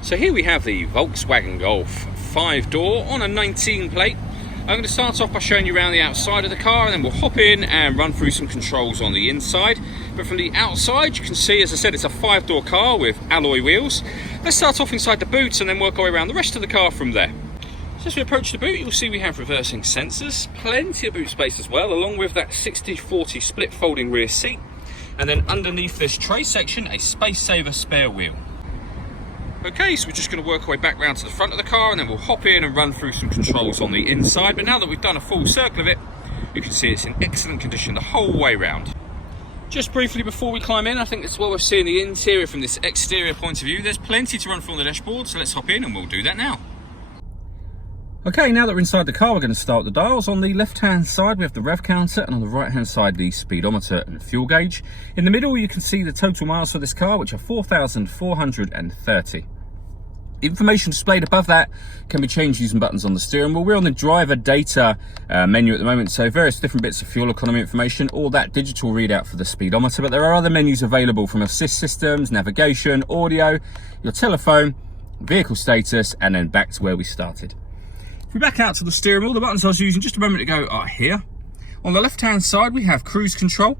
So here we have the Volkswagen Golf 5-door on a 19 plate. I'm going to start off by showing you around the outside of the car, and then we'll hop in and run through some controls on the inside. But from the outside you can see, as I said, it's a 5-door car with alloy wheels. Let's start off inside the boot and then work our way around the rest of the car from there. So as we approach the boot, you'll see we have reversing sensors, plenty of boot space as well, along with that 60/40 split folding rear seat. And then underneath this tray section, a space saver spare wheel. Okay, so we're just going to work our way back round to the front of the car, and then we'll hop in and run through some controls on the inside. But now that we've done a full circle of it, you can see it's in excellent condition the whole way round. Just briefly before we climb in, I think it's well worth seeing the interior from this exterior point of view. There's plenty to run through on the dashboard, so let's hop in and we'll do that now. Okay, now that we're inside the car, we're going to start the dials. On the left-hand side, we have the rev counter, and on the right-hand side, the speedometer and fuel gauge. In the middle, you can see the total miles for this car, which are 4,430. The information displayed above that can be changed using buttons on the steering wheel. We're on the driver data menu at the moment, so various different bits of fuel economy information, all that digital readout for the speedometer. But there are other menus available from assist systems, navigation, audio, your telephone, vehicle status, and then back to where we started. If we back out to the steering wheel, the buttons I was using just a moment ago are here. On the left-hand side, we have cruise control.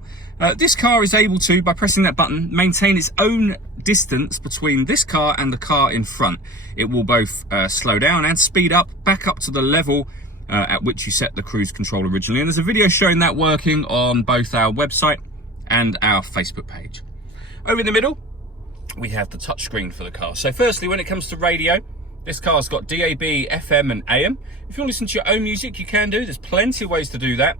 This car is able to, by pressing that button, maintain its own distance between this car and the car in front. It will both slow down and speed up, back up to the level at which you set the cruise control originally. And there's a video showing that working on both our website and our Facebook page. Over in the middle, we have the touchscreen for the car. So firstly, when it comes to radio, this car's got DAB, FM and AM. If you want to listen to your own music, you can do. There's plenty of ways to do that.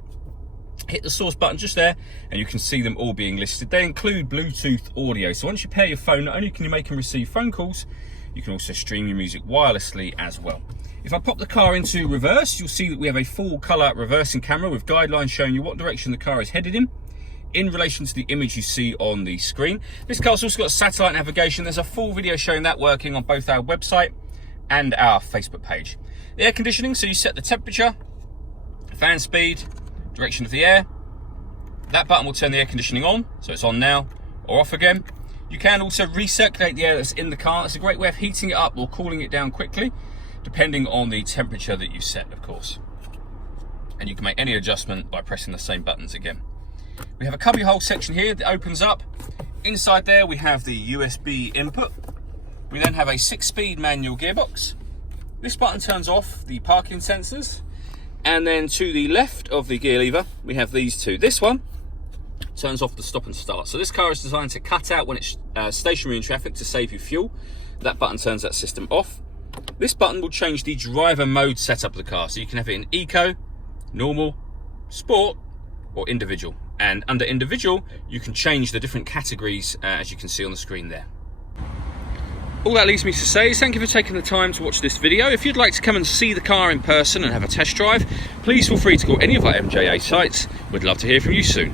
Hit the source button just there and you can see them all being listed. They include Bluetooth audio. So once you pair your phone, not only can you make and receive phone calls, you can also stream your music wirelessly as well. If I pop the car into reverse, you'll see that we have a full colour reversing camera with guidelines showing you what direction the car is headed in relation to the image you see on the screen. This car's also got satellite navigation. There's a full video showing that working on both our website and our Facebook page. The air conditioning, so you set the temperature, fan speed, direction of the air. That button will turn the air conditioning on, so it's on now or off again. You can also recirculate the air that's in the car. It's a great way of heating it up or cooling it down quickly, depending on the temperature that you set, of course. And you can make any adjustment by pressing the same buttons again. We have a cubby hole section here that opens up. Inside there we have the USB input. We then have a 6-speed manual gearbox. This button turns off the parking sensors. And then to the left of the gear lever, we have these two. This one turns off the stop and start. So this car is designed to cut out when it's stationary in traffic to save you fuel. That button turns that system off. This button will change the driver mode setup of the car. So you can have it in eco, normal, sport, or individual. And under individual, you can change the different categories as you can see on the screen there. All that leaves me to say is thank you for taking the time to watch this video. If you'd like to come and see the car in person and have a test drive, please feel free to call any of our MJA sites. We'd love to hear from you soon.